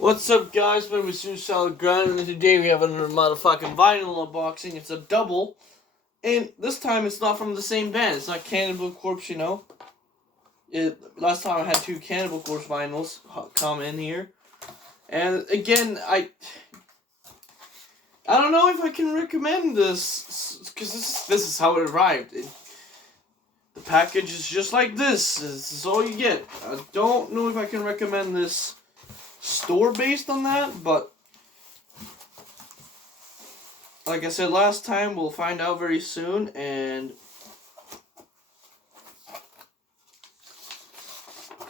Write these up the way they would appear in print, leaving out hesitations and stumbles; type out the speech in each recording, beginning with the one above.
What's up, guys? My name is Solid Grind, and today we have another motherfucking vinyl unboxing. It's a double, and this time it's not from the same band. It's not Cannibal Corpse, you know. Last time I had two Cannibal Corpse vinyls come in here, and again I don't know if I can recommend this because this is how it arrived. The package is just like this. This is all you get. I don't know if I can recommend this store based on that, but like I said last time, we'll find out very soon. And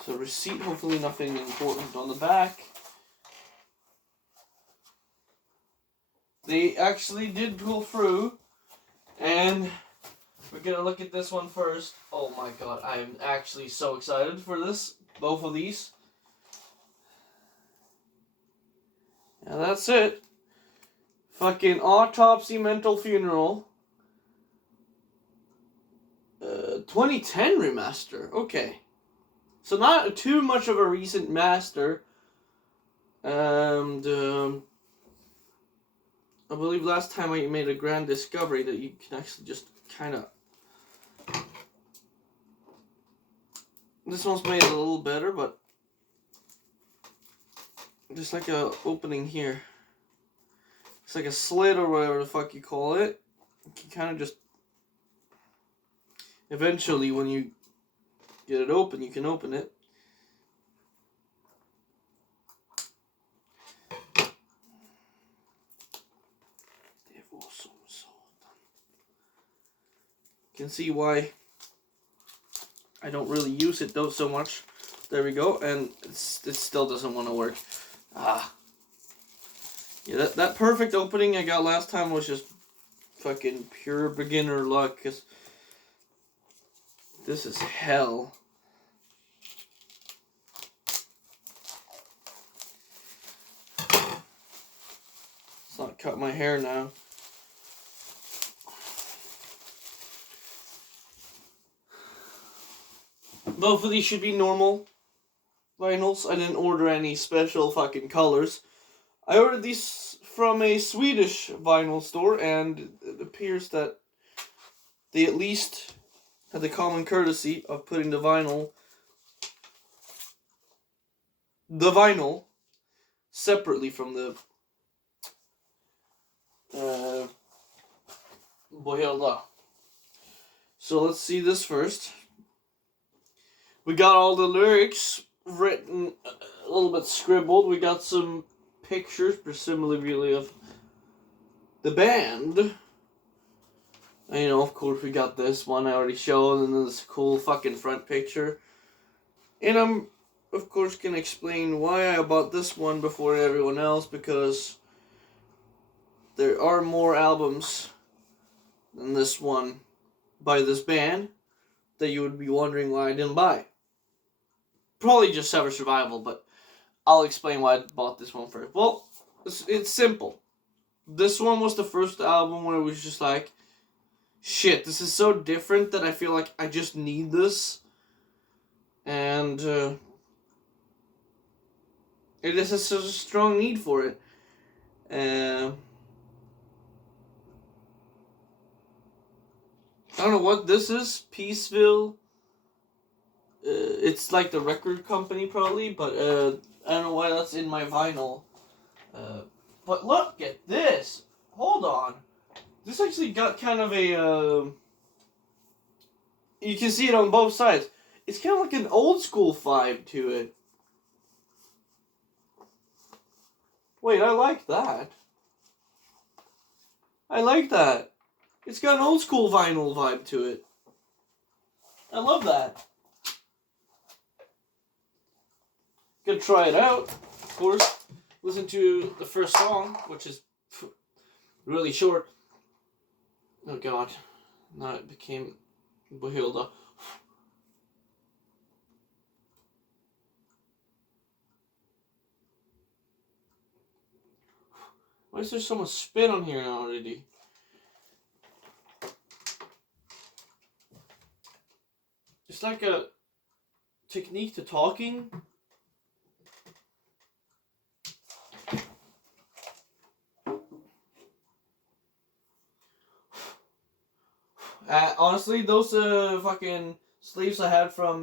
so receipt, hopefully nothing important on the back. They actually did pull through, and we're gonna look at this one first. Oh my god, I'm actually so excited for this, both of these. And that's it. Fucking Autopsy Mental Funeral. 2010 remaster. Okay. So not too much of a recent master. And I believe last time I made a grand discovery that you can actually just kind of... This one's made a little better, but just like a opening here. It's like a slit or whatever the fuck you call it. You can kind of just... Eventually, when you get it open, you can open it. You can see why I don't really use it though so much. There we go, and it still doesn't want to work. Yeah, that perfect opening I got last time was just fucking pure beginner luck, because this is hell. Let's not cut my hair now. Both of these should be normal vinyls. I didn't order any special fucking colors. I ordered these from a Swedish vinyl store, and it appears that they at least had the common courtesy of putting the vinyl separately from the bohelda. So let's see this first. We got all the lyrics written, a little bit scribbled. We got some pictures, presumably of the band. And, you know, of course, we got this one I already showed, and then this cool fucking front picture. And I'm, of course, going to explain why I bought this one before everyone else, because there are more albums than this one by this band that you would be wondering why I didn't buy. Probably just Sever Survival, but I'll explain why I bought this one first. Well, it's simple. This one was the first album where it was just like, shit, this is so different that I feel like I just need this. And it is such a strong need for it. I don't know what this is. Peaceville. It's like the record company probably, but I don't know why that's in my vinyl. But look at this. Hold on. This actually got kind of a... you can see it on both sides. It's kind of like an old school vibe to it. Wait, I like that. I like that. It's got an old school vinyl vibe to it. I love that. Gonna try it out, of course. Listen to the first song, which is really short. Oh god. Now it became Bohilda. Why is there so much spit on here already? It's like a technique to talking. Honestly, those fucking sleeves I had from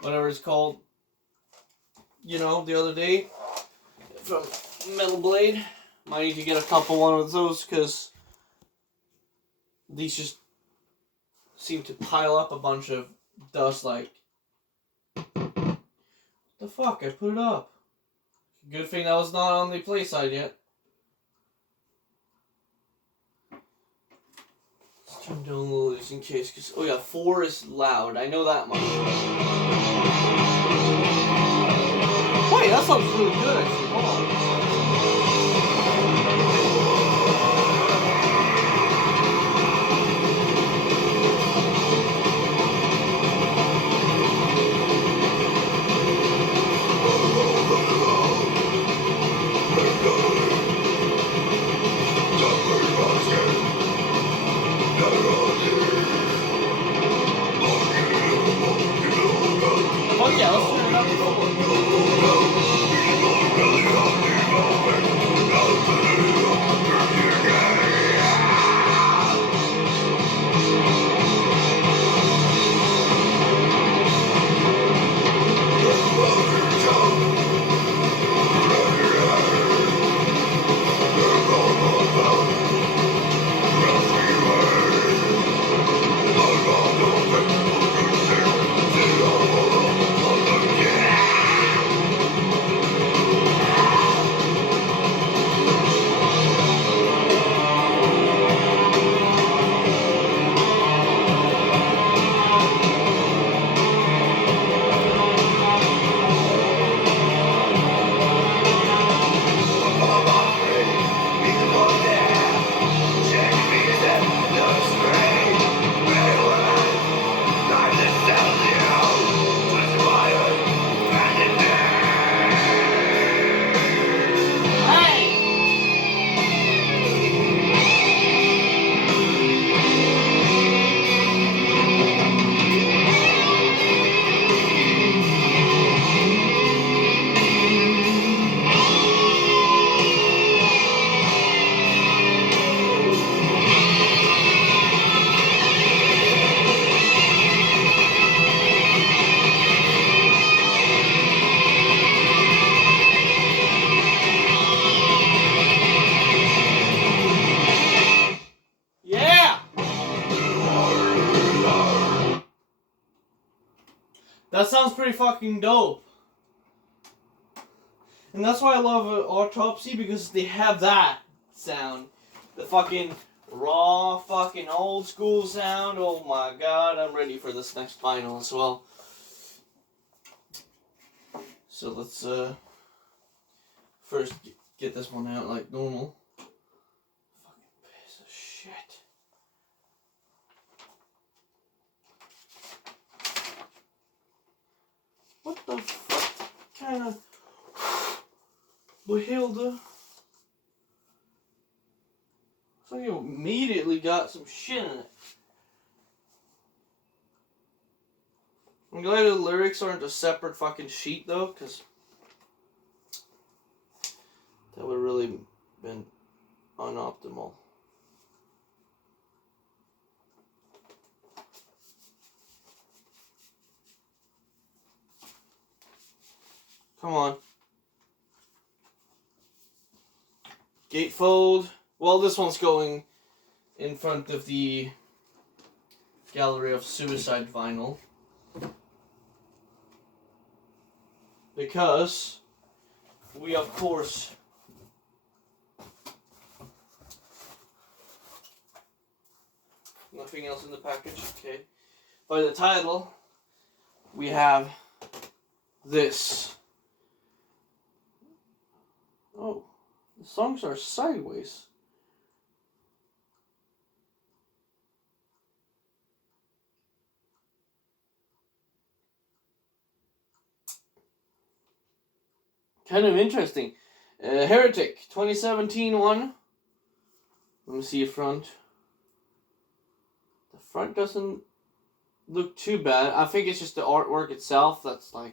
whatever it's called, you know, the other day from Metal Blade. Might need to get a couple one of those because these just seem to pile up a bunch of dust. Like, what the fuck? I put it up. Good thing that was not on the play side yet. Let's turn down a little just in case. Cause, oh yeah, 4 is loud. I know that much. Wait, that sounds really good actually. Hold on. Oh yeah, let's turn it up That sounds pretty fucking dope. And that's why I love Autopsy, because they have that sound. The fucking raw, fucking old school sound. Oh my god, I'm ready for this next vinyl as well. So let's first get this one out like normal. Fucking piece of shit. What the fuck kind of behilde? So you immediately got some shit in it. I'm glad the lyrics aren't a separate fucking sheet though, because that would have really been unoptimal. Come on. Gatefold. Well, this one's going in front of the Gallery of Suicide vinyl. Because we, of course, nothing else in the package, okay. By the title, we have this. Oh, the songs are sideways. Kind of interesting. Heretic, 2017 one. Let me see the front. The front doesn't look too bad. I think it's just the artwork itself that's like...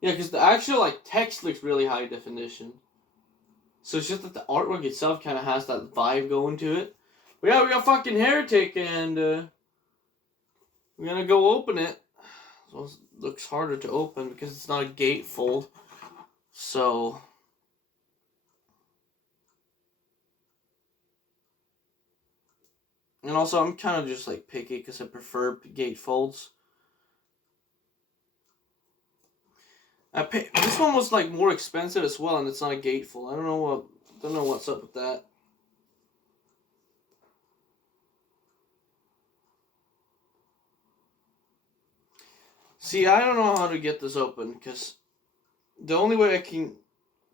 Yeah, because the actual like text looks really high definition. So it's just that the artwork itself kind of has that vibe going to it. But yeah, we got fucking Heretic, and we're gonna go open it. So it looks harder to open because it's not a gatefold. So and also I'm kind of just like picky because I prefer gatefolds. This one was like more expensive as well, and it's not a gatefold. I don't know what's up with that. See, I don't know how to get this open because the only way I can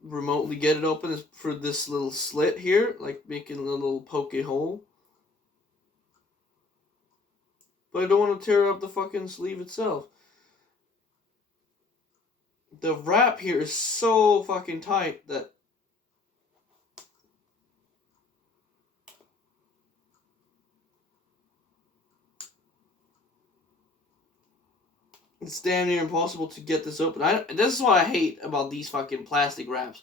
remotely get it open is for this little slit here, like making a little pokey hole. But I don't want to tear up the fucking sleeve itself. The wrap here is so fucking tight that it's damn near impossible to get this open. This is what I hate about these fucking plastic wraps.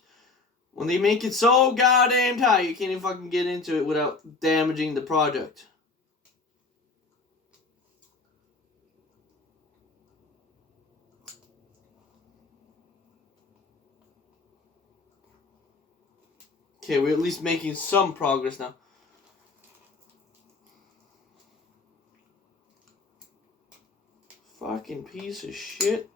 When they make it so goddamn tight, you can't even fucking get into it without damaging the product. Okay, we're at least making some progress now. Fucking piece of shit.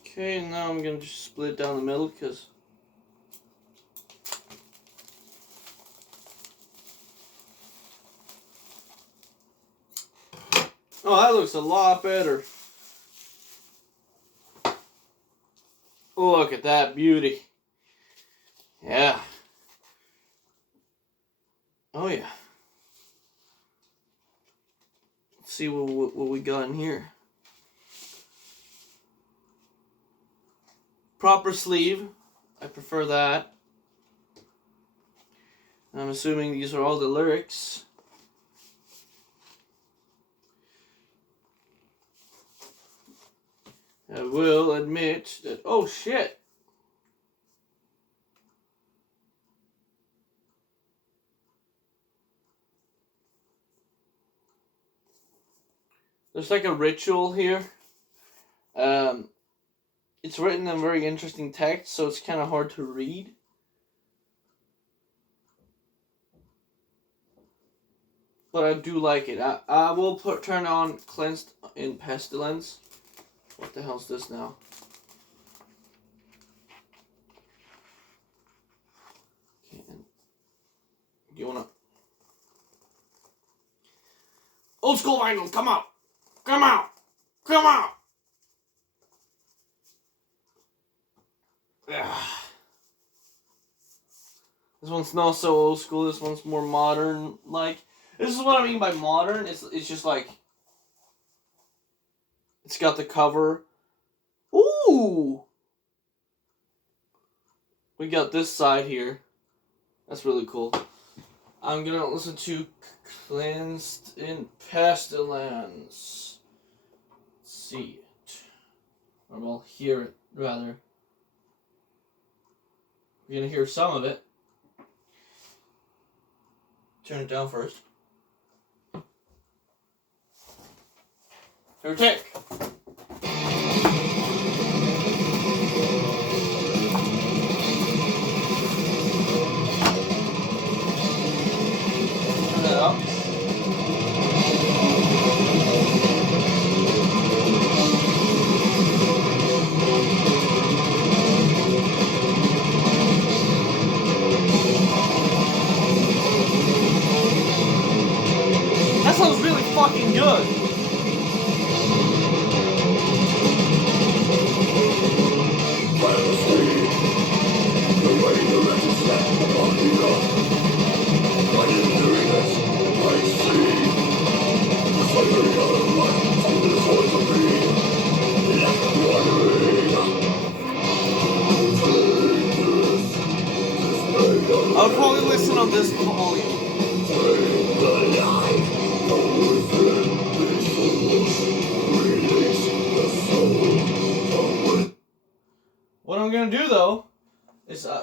Okay, now I'm gonna just split it down the middle because oh, that looks a lot better. Oh, look at that beauty. Yeah. Oh yeah. Let's see what we got in here. Proper sleeve. I prefer that. I'm assuming these are all the lyrics. I will admit that... Oh, shit! There's like a ritual here. It's written in very interesting text, so it's kind of hard to read. But I do like it. I will turn on Cleansed in Pestilence. What the hell's this now? Okay, you wanna... Old school vinyl, come out! Come out! Come out! Ugh. This one's not so old school, this one's more modern, like... This is what I mean by modern, it's just like... It's got the cover. Ooh! We got this side here. That's really cool. I'm gonna listen to Cleansed in Pestilence. See it. Or well, hear it, rather. You're gonna hear some of it. Turn it down first. Heretic. Turn it up. That sounds really fucking good. I'll probably listen on this volume.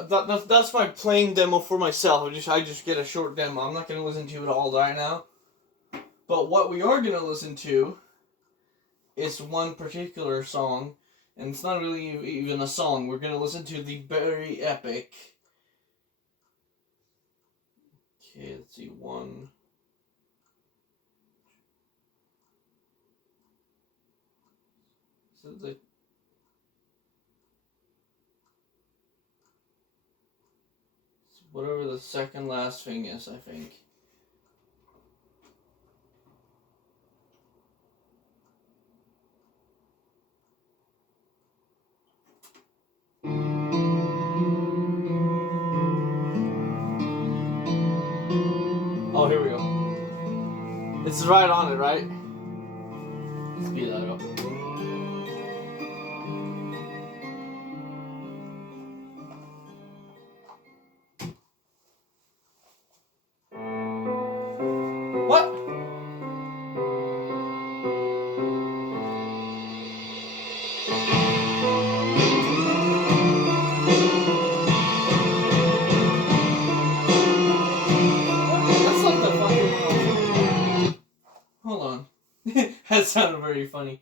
that's my playing demo for myself. I just get a short demo. I'm not gonna listen to it all right now. But what we are gonna listen to is one particular song, and it's not really even a song. We're gonna listen to the very epic. Okay, let's see, one. So whatever the second last thing is, I think. Oh, here we go. It's right on it, right? Speed that up. What? That's like the fucking one. Hold on. That sounded very funny.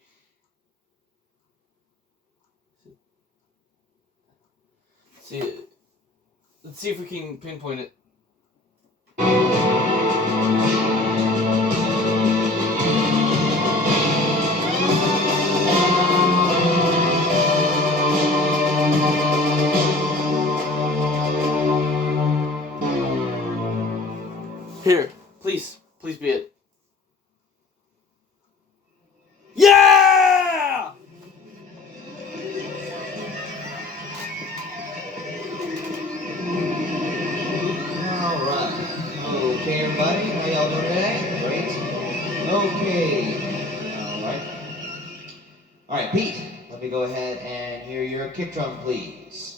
Let's see if we can pinpoint it. Here, please be it. Yeah! Alright. Okay, everybody. How y'all doing today? Great. Okay. Alright, Pete, let me go ahead and hear your kick drum, please.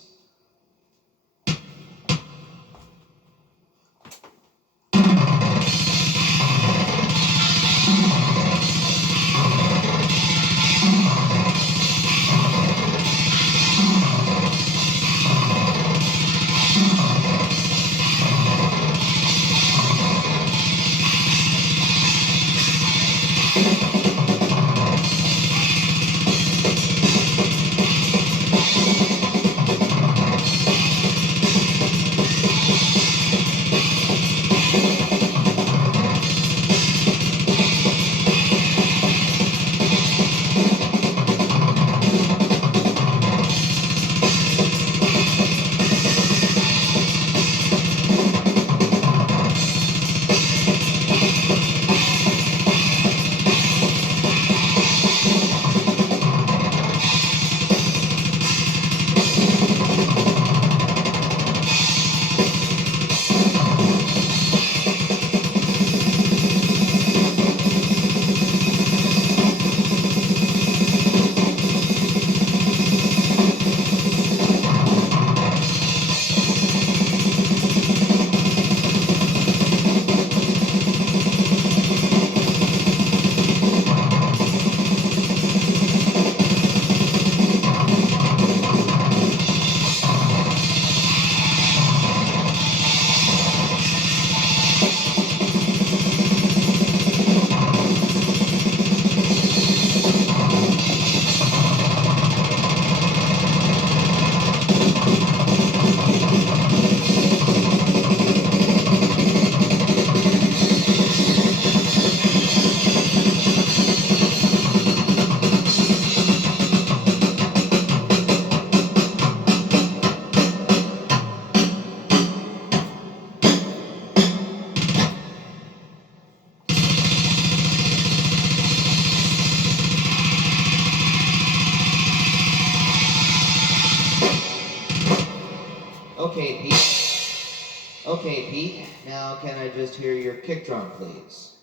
Okay, Pete. Now can I just hear your kick drum, please?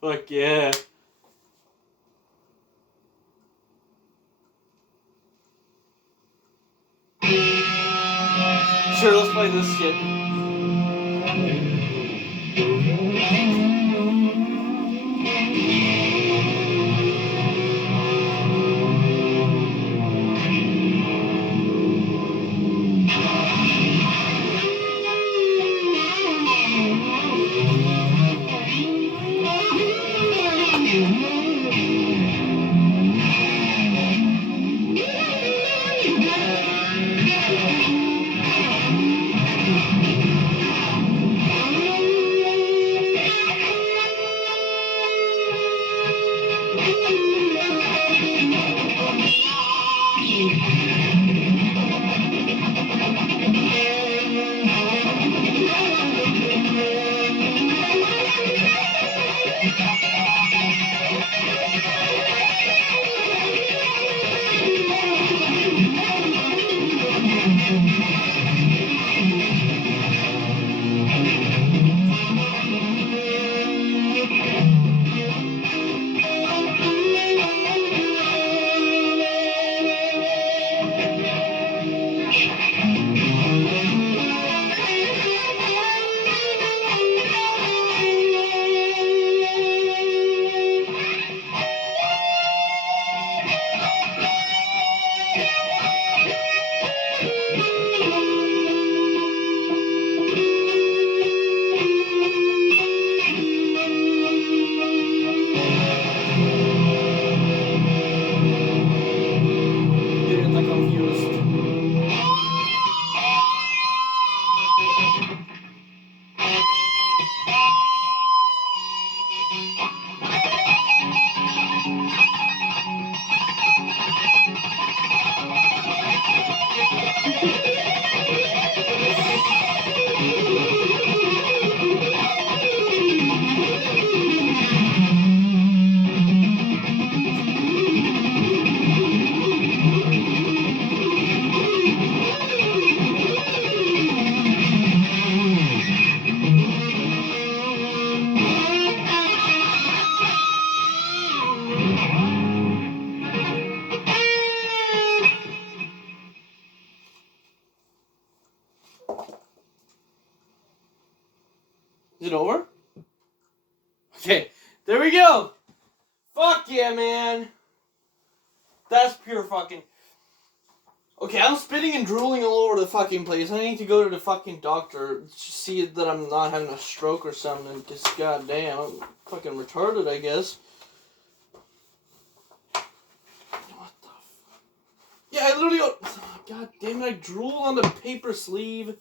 Fuck yeah. Sure, let's play this shit. over? Okay, there we go. Fuck yeah, man. That's pure fucking... Okay, I'm spitting and drooling all over the fucking place. I need to go to the fucking doctor to see that I'm not having a stroke or something. Because, goddamn, I'm fucking retarded, I guess. What the fuck? Yeah, I literally... Oh, God damn it, I drool on the paper sleeve.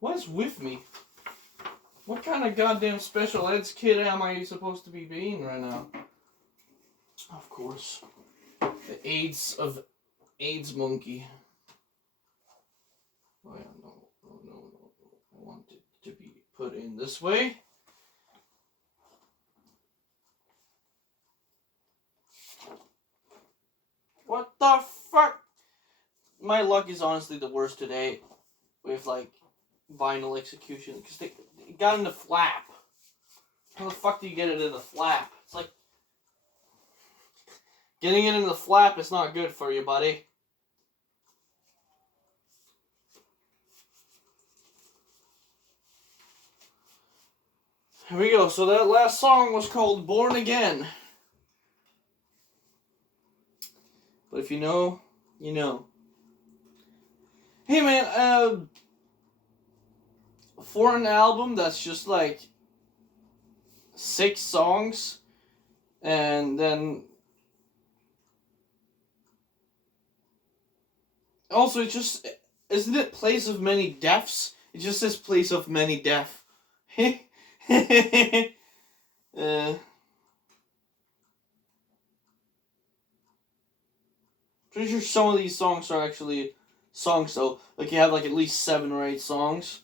What is with me? What kind of goddamn special eds kid am I supposed to be being right now? Of course. The AIDS monkey. Oh yeah, no. I want it to be put in this way. What the fuck? My luck is honestly the worst today with, like, vinyl execution. Because they got in the flap. How the fuck do you get it in the flap? It's like... Getting it in the flap is not good for you, buddy. Here we go. So that last song was called Born Again. But if you know, you know. Hey man, for an album that's just like 6 songs, and then also it just, isn't it Place of Many Deaths? It just says Place of Many Death. Pretty sure some of these songs are actually songs though. Like you have like at least 7 or 8 songs.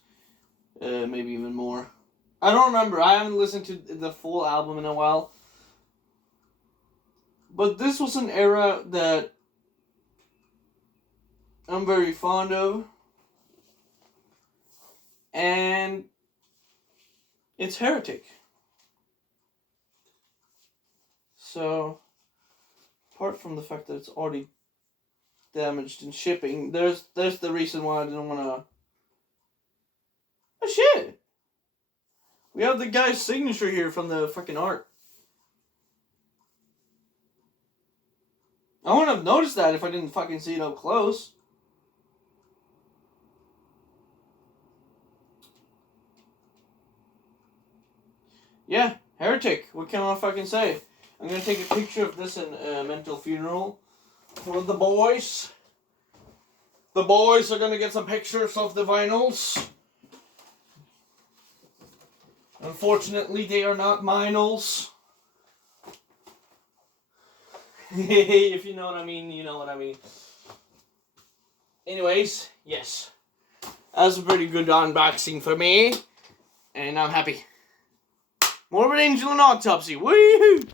Maybe even more. I don't remember. I haven't listened to the full album in a while. But this was an era that I'm very fond of. And it's Heretic. So, apart from the fact that it's already damaged in shipping, there's the reason why I didn't want to... Oh shit! We have the guy's signature here from the fucking art. I wouldn't have noticed that if I didn't fucking see it up close. Yeah, Heretic. What can I fucking say? I'm gonna take a picture of this in a mental funeral for the boys. The boys are gonna get some pictures of the vinyls. Unfortunately, they are not vinyls. If you know what I mean, you know what I mean. Anyways, yes. That was a pretty good unboxing for me. And I'm happy. Morbid Angel and Autopsy. Woohoo!